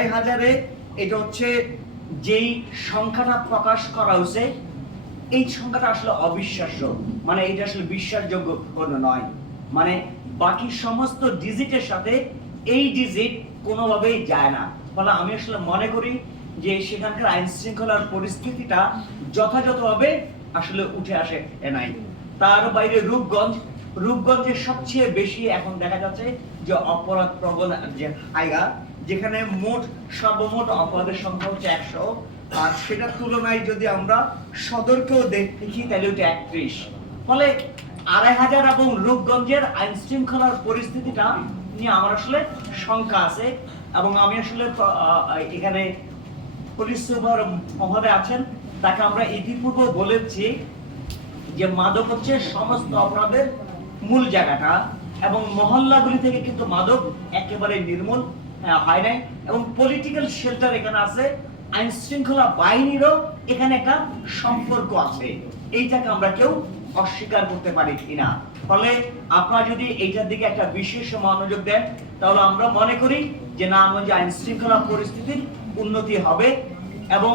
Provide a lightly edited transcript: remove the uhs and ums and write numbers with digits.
2,500-এ এটা হচ্ছে যেই সংখ্যাটা প্রকাশ করা হয়েছে, এই সংখ্যাটা আসলে অবিশ্বাস্য, মানে এটা আসলে বিশ্বাসযোগ্য কোনো নয়। মানে বাকি সমস্ত ডিজিটের সাথে এই ডিজিট কোনোভাবেই যায় না। ফলে আমি আসলে মনে করি যে সেখানকার আইন শৃঙ্খলার পরিস্থিতিটা যথাযথভাবে আসলে উঠে আসে নাই। তার বাইরে রূপগঞ্জের সবচেয়ে বেশি এখন দেখা যাচ্ছে যে অপরাধ প্রবণ যে জায়গা, যেখানে সর্বমোট অপরাধের সংখ্যা হচ্ছে 100, আর সেটার তুলনায় যদি আমরা সদরকেও দেখি তাহলে ওটা 31। ফলে 2,500 এবং রূপগঞ্জের আইন শৃঙ্খলার পরিস্থিতিটা নিয়ে আমার আসলে শঙ্কা আছে। এবং আমি আসলে এখানে পুলিশ সুপার মহোদয় আছেন, তাকে আমরা ইতিপূর্বে বলেছি যে মাদক হচ্ছে সমস্ত অপরাধের মূল জায়গাটা, এবং মহল্লাগুলি থেকে কিন্তু মাদক একেবারে নির্মূল হয় নাই, এবং পলিটিক্যাল শেল্টার এখানে আছে, আইন শৃঙ্খলা বাহিনীরও এখানে একটা সম্পর্ক আছে, এইটাকে আমরা কেউ অস্বীকার করতে পারি কিনা। ফলে আপনারা যদি এইটার দিকে একটা বিশেষ মনোযোগ দেন, তাহলে আমরা মনে করি যে না, আমাদের আইন শৃঙ্খলা পরিস্থিতির উন্নতি হবে। এবং